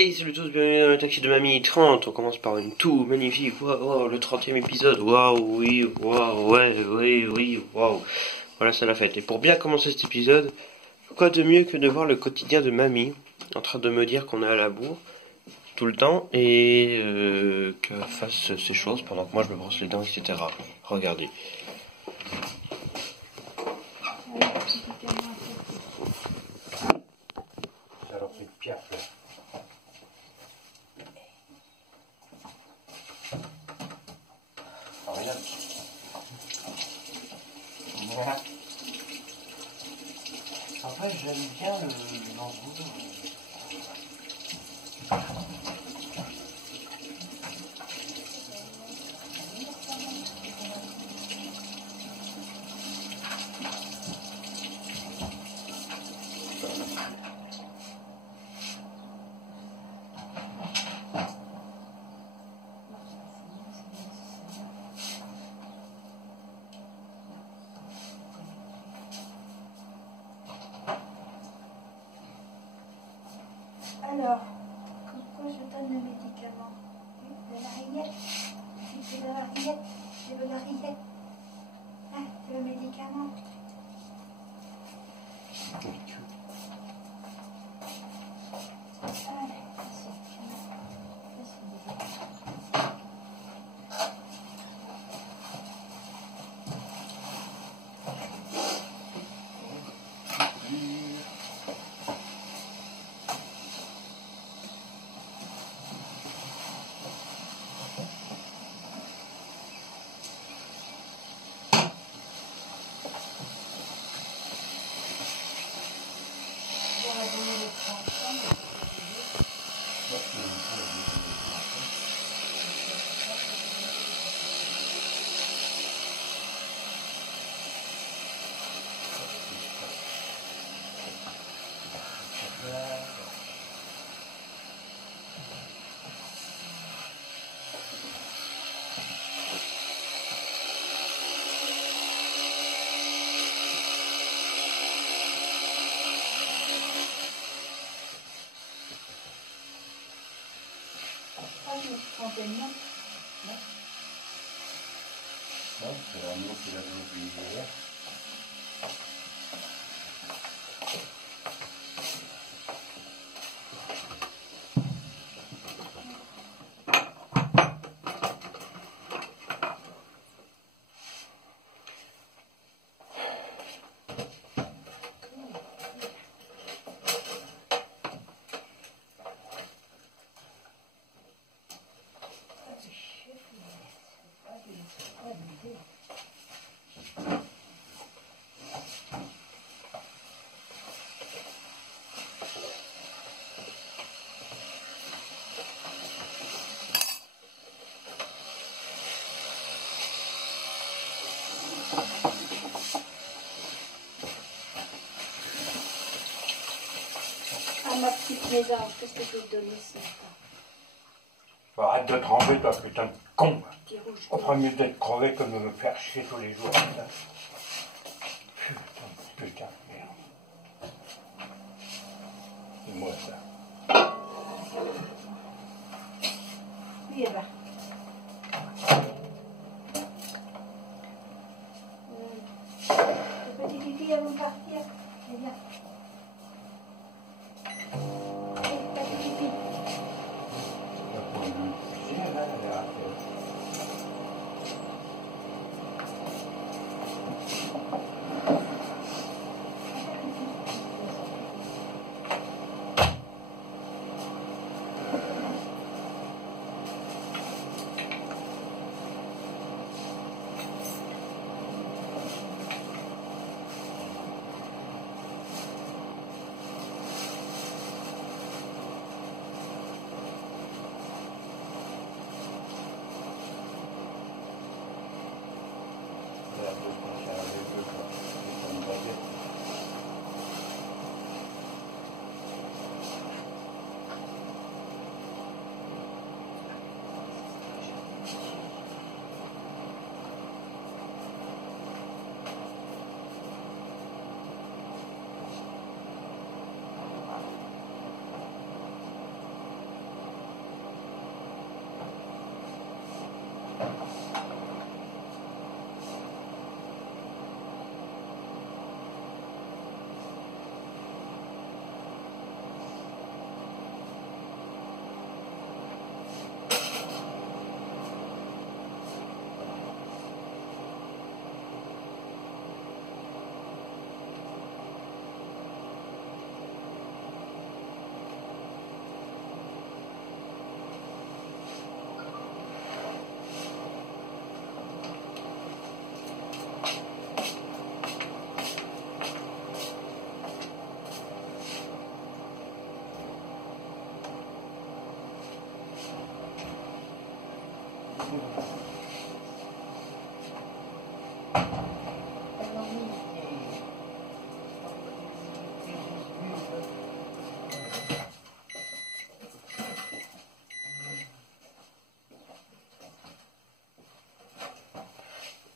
Hey, salut tous, bienvenue dans le taxi de Mamie 30. On commence par une tout magnifique, waouh, le 30e épisode, waouh, oui, waouh, ouais, oui, oui, waouh. Voilà, c'est la fête. Et pour bien commencer cet épisode, quoi de mieux que de voir le quotidien de Mamie, en train de me dire qu'on est à la bourre tout le temps et qu'elle fasse ces choses pendant que moi je me brosse les dents, etc. Regardez. Saloperie de piaf là. Ah, regarde. Voilà. En fait, j'aime bien l'embouchure. Alors, pourquoi je donne le médicament? De la rillette. C'est de la rillette. C'est de la rillette. Hein, c'est le médicament. Allez, Non, c'est l'amour qu'il avait oublié hier. ma petite mésange, qu'est-ce que je vais te donner ce matin? Arrête de trembler, toi, putain de con. Petit rouge. On ferait mieux d'être crevé que de me faire chier tous les jours. Putain, putain, merde. C'est moi, ça. Oui, eh ben. Le petit pipi avant de partir, c'est bien. Petit pipi.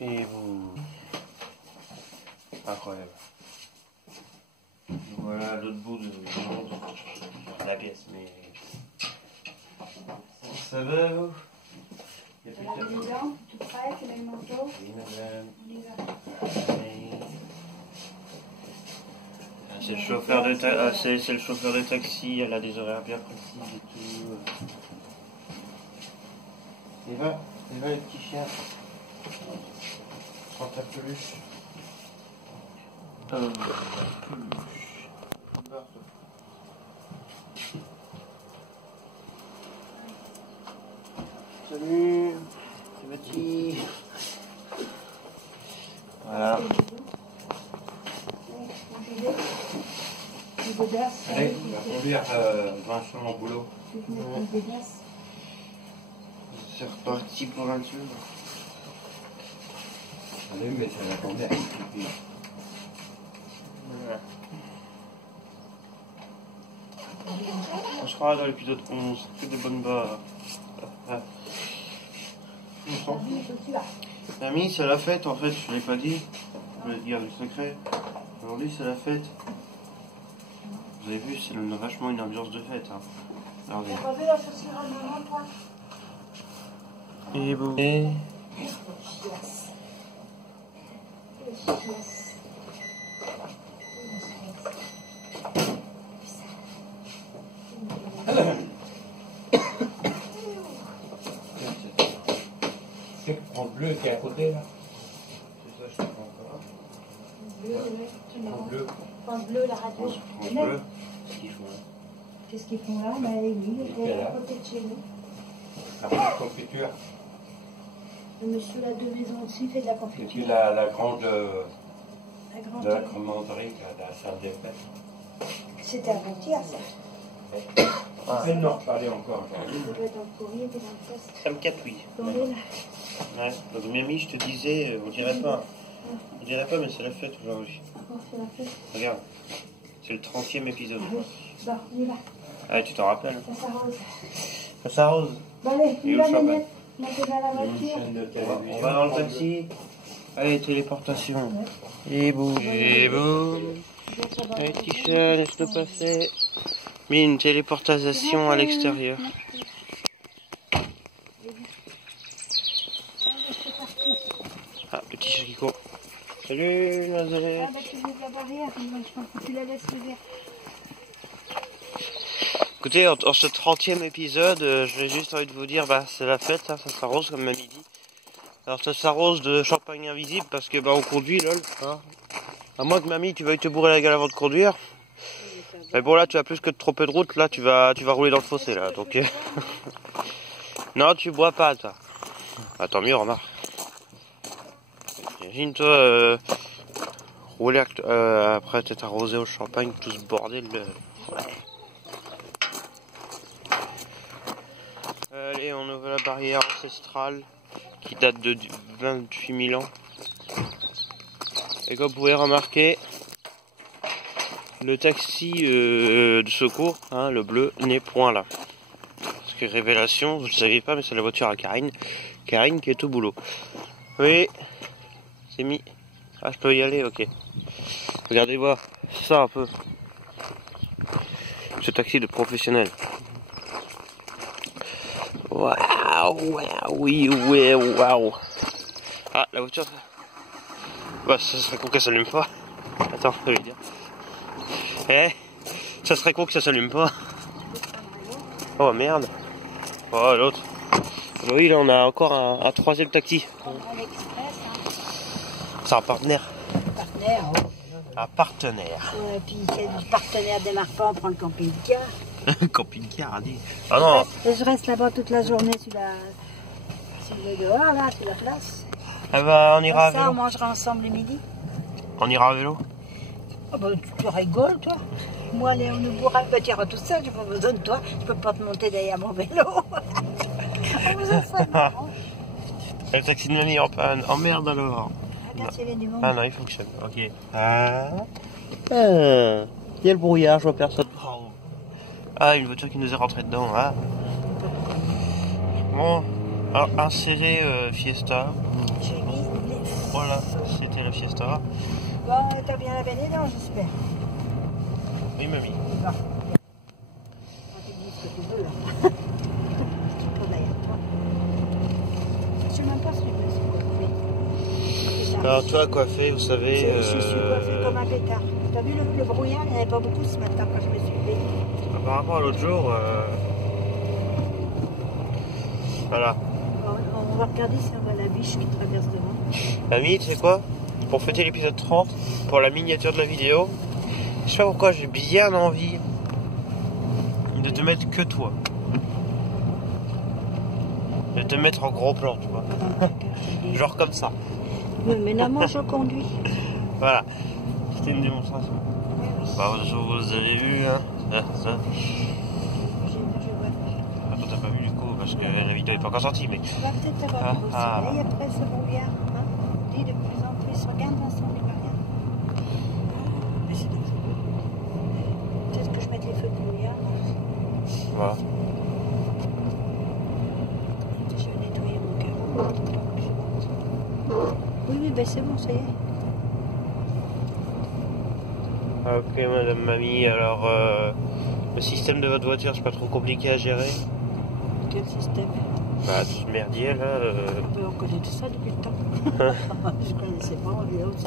Et vous... Incroyable. Voilà l'autre bout de la pièce, mais... Ça va vous? Il y a plus Voilà, de... les dents, tout prêt, tu mets le manteau. Oui madame. On y va. C'est le chauffeur de c'est le chauffeur de taxi, elle a des horaires bien précis et tout. Il va le petit chien. Prends ta peluche. Peluche. Salut, c'est petit. Voilà. Allez, on va conduire Vincent au boulot. C'est reparti pour un tour. Allez, mais ça va conduire. Voilà. On se croit dans l'épisode 11, que des bonnes barres. Mamie, c'est la fête en fait, je ne l'ai pas dit. Je voulais te dire du secret. Aujourd'hui, c'est la fête. Vous avez vu, c'est vachement une ambiance de fête. Hein. Regardez. T'as pas vu la chaussure à maman, toi? Et bon. C'est le prend bleu qui est à côté là. C'est ça, je te prends encore. Bleu, ouais, tu Prend m'as bleu. France Bleu, la radio. On Les mecs, bleu. Qu'est-ce qu'ils font là? qu'est-ce qu'ils font là? Ben, il est à côté de chez nous. La petite confiture. Le monsieur là, de maison au-dessus, fait de la Et confiture. puis la grande La grande. de la commanderie, la salle des fêtes. C'était avant-hier, ça. Elle n'en parlait encore Ça aujourd'hui. doit être dans le courrier, t'es dans le poste. Ça me capouille. Dans le là. Ouais. Donc Miami, je te disais, on dirait pas. On dirait pas, mais c'est la fête aujourd'hui. On fait la fête. Regarde. C'est le 30e épisode. Ah oui. Bon, on y va. Ah, tu t'en rappelles? Ça s'arrose. Ça s'arrose. Bon, allez, Et on au va champagne. mettre. Montez dans la Une voiture. chaîne de télévision. On va dans le taxi. Allez, téléportation. Et boum. Et boum. Allez, petit chat, laisse-le passer. Mais une téléportation à l'extérieur. Ah, petit chat qui court. Salut, Nazareth. Ah, bah, tu ouvres la barrière. Moi, je pense que tu la laisses ouverte. Écoutez, en ce 30e épisode, j'ai juste envie de vous dire, bah, c'est la fête, hein, ça s'arrose comme mamie dit. Alors ça s'arrose de champagne invisible parce que bah on conduit lol. Hein. À moins que mamie tu veuilles te bourrer la gueule avant de conduire. Mais bon là tu as plus que de trop peu de route, là tu vas rouler dans le fossé là. Donc non tu bois pas toi. Ah, tant mieux remarque. Imagine toi rouler après t'être arrosé au champagne, tout ce bordel. Ouais. Allez on ouvre la barrière ancestrale. Qui date de 28 000 ans. Et comme vous pouvez remarquer, le taxi de secours, hein, le bleu, n'est point là. Parce que révélation, je ne savais pas, mais c'est la voiture à Karine. Karine qui est au boulot. Oui, c'est mis. Ah, je peux y aller, ok. Regardez voir, c'est ça un peu. Ce taxi de professionnel. Waouh, oui, waouh. Ah, la voiture. Bah, ça serait con qu'elle s'allume pas. Attends, je vais dire. Eh, ça serait con que ça s'allume pas. Oh merde. Oh, l'autre. Oui, là, on a encore un troisième taxi. À l'express, C'est un partenaire. partenaire. Un partenaire. Puis c'est du partenaire démarre pas, on prend le camping-car. Camping-car, dit. Ah non. Et je reste là-bas toute la journée sur le dehors, là, sur la place. Ah bah, on ira à Comme ça, on vélo. mangera ensemble le midi. On ira à vélo. Ah bah, tu rigoles, toi. Moi, allez, on nous bourra le petit tout seul, j'ai pas besoin de toi. Je peux pas te monter derrière mon vélo. Ça serait marrant. Le taxi de mamie en panne. Oh merde alors. Regarde s'il y a du monde. Ah non, il fonctionne. Ok. Ah. Il y a le brouillard, je vois personne. Oh. Ah, une voiture qui nous est rentrée dedans. Ah. Bon. Alors, insérer Fiesta. J'ai mis les... Voilà, c'était la Fiesta. Bon, t'as bien lavé les dents, j'espère. Oui, mamie. Il va. Tu dis ce que tu veux là. Tu peux derrière toi. Je sais même pas si je me suis coiffée. Alors, toi, coiffé, vous savez. Je suis coiffée comme un pétard. T'as vu le brouillard, il n'y en avait pas beaucoup ce matin quand je me suis levée. Par rapport à l'autre jour. Voilà. On va regarder si on voit la biche qui traverse devant. Mamie, tu sais quoi? Pour fêter l'épisode 30, pour la miniature de la vidéo, je sais pas pourquoi j'ai bien envie de te mettre que toi. De te mettre en gros plan, tu vois. Genre comme ça. Oui, mais là, moi, je conduis. Voilà. C'était une démonstration. Oui, oui. Bah, vous avez vu, hein. Ça. Je vois. Ah, toi, t'as pas vu du coup, parce que la vidéo est pas encore sortie, mais. On va peut-être avoir du beau soleil après ce brouillard. Hein? Dis de plus en plus. Regarde Vincent, il va rien. Mais c'est dangereux. Peut-être que je mette les feux de brouillard. Voilà. Je vais nettoyer mon cœur. Oui, oui, ben c'est bon, ça y est. Ok, madame mamie, alors le système de votre voiture, c'est pas trop compliqué à gérer? Quel système? Bah, ce merdier là. On connaît tout ça depuis le temps. Je connaissais pas, l'autre,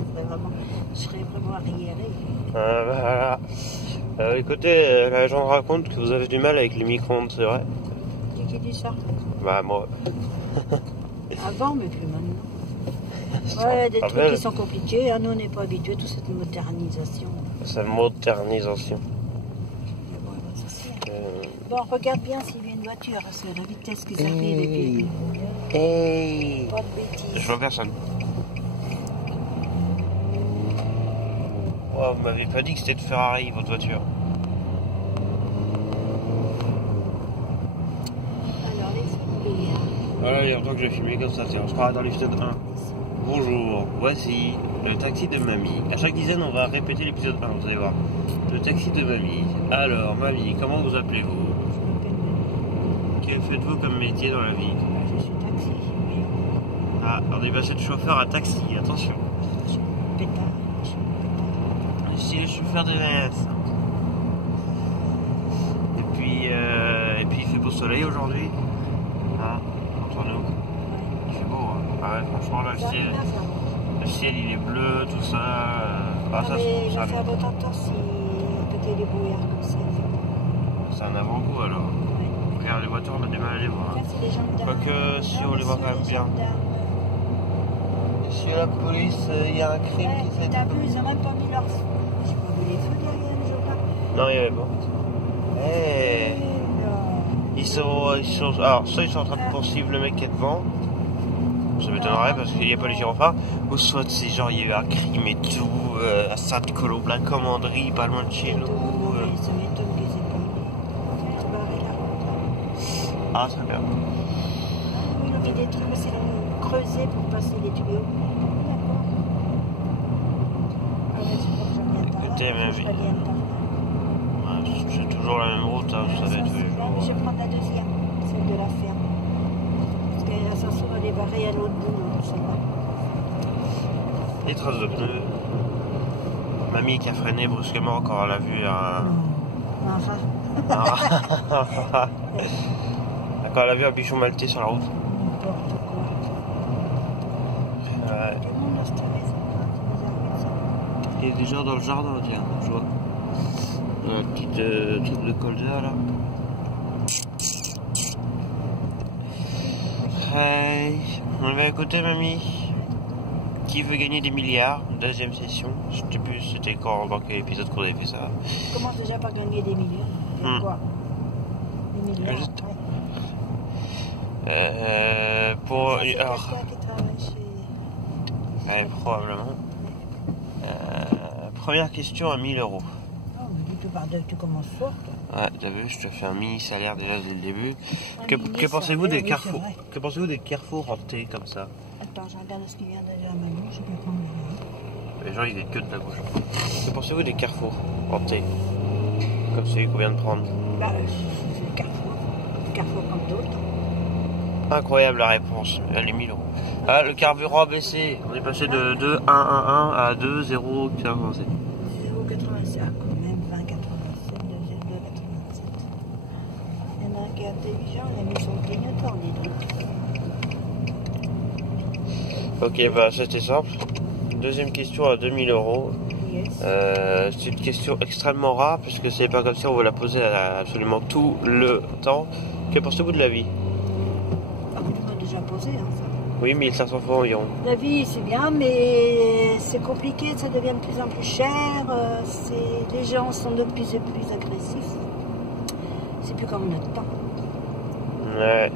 je serais vraiment arriéré. Voilà. Écoutez, la légende raconte que vous avez du mal avec les micro-ondes, c'est vrai? Qui dit ça? Bah, moi. Avant, mais plus maintenant. Ouais, des trucs qui sont compliqués. Hein, nous, on n'est pas habitués à toute cette modernisation. Cette modernisation. Mais bon, ça sert. Bon, regarde bien s'il y a une voiture, parce que la vitesse qu'ils arrivent et puis... Hey. Pas de bêtises. Je vois personne. Oh, vous m'avez pas dit que c'était de Ferrari, votre voiture. Alors, les brouillards. Voilà, il y a longtemps que je filmé comme ça, tiens, on sera dans l'épisode 1. Bonjour, voici le taxi de mamie. À chaque dizaine, on va répéter l'épisode 1, vous allez voir. Le taxi de mamie. Alors, mamie, comment vous appelez-vous? Que faites-vous comme métier dans la vie? Je suis taxi, oui. Ah, on est passé de chauffeur à taxi, attention. Je suis pétard. Je suis le chauffeur de VS. Et puis il fait beau soleil aujourd'hui. Hein, entre nous. Il fait beau, hein. Ah ouais, franchement, là, le ciel il est bleu, tout ça. Ah, ça, mais il ça, va faire beau temps si peut-être des brouillards comme ça. c'est un avant-goût alors. Ouais. Regarde, les voitures, on a du mal à les voir. Là, c'est des gendarmes. Quoique, si on les voit quand même bien. Gendarmes. Sur la police, il y a un crime Ouais, qui s'est t'as vu, ils ont même pas mis leur feu. J'ai pas vu les feux derrière les gendarmes. Non, il n'y avait pas. Hey. Ils sont. Alors, soit ils sont en train de poursuivre le mec qui est devant. Ça m'étonnerait parce qu'il n'y a pas les gyrophares. Ou soit c'est genre il y a eu un crime et tout. À Sainte-Colombe, la commanderie, pas loin de chez nous. Ça m'étonne qu'ils aient pas mis. C'est barré la route. Ah, très bien. Oui, ils ont mis des trucs aussi creusés pour passer les tuyaux. D'accord. Ah ouais, c'est pour que je vienne par là. Écoutez, mais Je vienne par là. C'est toujours la même route, hein, vous savez, tous les Non, mais je jours. vais prendre la deuxième, celle de la ferme. Parce que l'ascenseur, elle est barrée à l'autre bout, donc celle-là. Les traces de pneus. Mamie qui a freiné brusquement quand elle a vu un rat. Quand elle a vu un bichon maltais sur la route. N'importe quoi. Ouais. Tout le monde a cette maison. Il y a des gens dans le jardin, tiens, je vois. Un petit truc de colza là. Hey. On va écouter mamie. Qui veut gagner des milliards? Deuxième session. Je sais plus c'était quand, dans quel épisode qu'on avait fait ça. Je commence déjà par gagner des millions. Quoi? Des millions. Juste- Ouais. Pour. Ça, c'est Alors. quelqu'un qui travaille chez... Ouais, probablement. Première question à 1000 €. Oh, mais dis tu commences fort, toi. Ouais, t'as vu, je te fais un mini salaire déjà dès le début. Un Que mini pensez-vous salaire, des oui, carrefours? c'est vrai. Que pensez-vous des carrefours hantés comme ça? Attends, je regarde ce qui vient de dire à Manu, je vais prendre Les gens, ils viennent que de la bouche. Que pensez-vous des carrefours hantés? Comme celui qu'on vient de prendre. Bah, c'est le Carrefour. Le Carrefour comme d'autres. Incroyable la réponse, elle est 1000 euros. Ah, le carburant a baissé. On est passé de 2,111 à 2,087. 0,87. Ah, quand même, 20,87, 2,87. Il y en a un qui est intelligent, il a mis son clignotant, dis donc. Ok, bah c'était simple. Deuxième question à 2000 euros. Yes. C'est une question extrêmement rare puisque c'est pas comme ça, on va la poser absolument tout le temps. Que pensez-vous de la vie? Ah, vous l'avez déjà posé, hein, ça. Oui, 1500 fois environ. La vie, c'est bien, mais c'est compliqué, ça devient de plus en plus cher. Les gens sont de plus en plus agressifs. C'est plus comme notre temps. Ouais.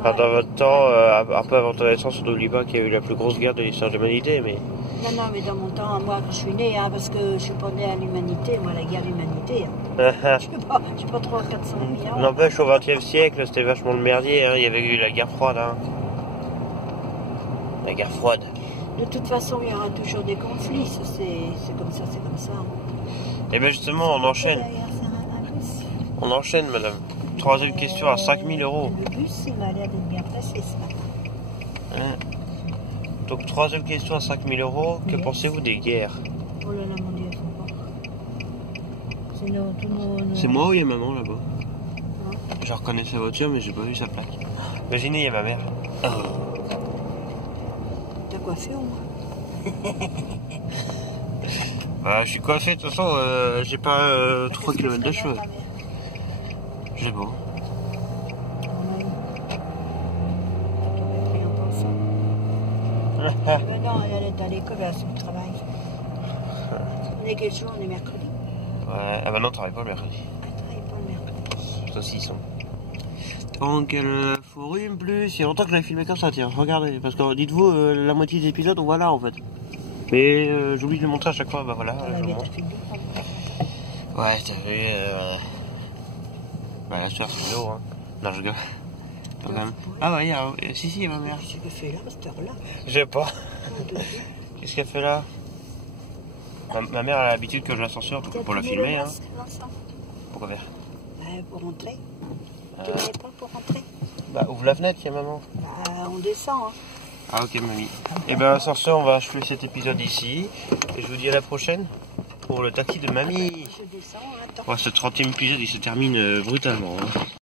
Enfin, dans votre temps, un peu avant ton naissance, on n'oublie pas qu'il y a eu la plus grosse guerre de l'histoire de l'humanité, mais... Non, mais dans mon temps, moi, quand je suis née, hein, parce que je suis pas née à l'humanité, moi, la guerre l'humanité. Hein. Je suis pas trop à 400 millions. N'empêche, au XXe siècle, c'était vachement le merdier, hein. Il y avait eu la guerre froide, hein. La guerre froide. De toute façon, il y aura toujours des conflits, ça, c'est comme ça, c'est comme ça. Et bien justement, on enchaîne. Derrière, c'est un bus. On enchaîne, madame. Troisième question à 5000 euros. Le bus, il m'a l'air d'être bien placé ce matin. Hein. Donc, troisième question à 5000 euros. Que Yes. pensez-vous des guerres? Oh là là, mon Dieu, c'est fort. C'est tous nos... C'est moi ou il y a maman là-bas? Non. Je reconnais sa voiture, mais j'ai pas vu sa plaque. Imaginez, il y a ma mère. Oh. T'as coiffé au moins? Bah, je suis coiffé, de toute façon, j'ai pas 3 km de cheveux. J'ai beau. Mais non, elle est à l'école, elle a son travail. On est quel jour? On est mercredi. Ouais, ah bah non, travaille pas le mercredi. Elle travaille pas le mercredi. Saucisson. Tant qu'elle fourrure plus. Il y a longtemps que je l'avais filmé comme ça, tiens, regardez. Parce que dites-vous, la moitié des épisodes, on voit là en fait. Mais j'oublie de le montrer à chaque fois, bah voilà. Elle je a le bien montre. fait le Ouais, t'as vu. Bah la sueur, c'est l'eau, hein. Non, je rigole. Quand même. Ah ouais, si, il y a ma mère. Qu'est-ce qu'elle fait là, à cette heure-là? Je sais pas. Qu'est-ce qu'elle fait là? Ma mère a l'habitude que je l'ascenseur, tout pour la filmer, hein. Pourquoi faire? Pour rentrer. Tu n'avais pas pour rentrer? Bah ouvre la fenêtre, il y a maman. Bah, on descend, hein. Ah ok mamie. Et ben ascenseur, on va achever cet épisode ici. Et je vous dis à la prochaine pour le taxi de mamie. Je descends, attends. Ouais, ce 30e épisode il se termine brutalement. Hein.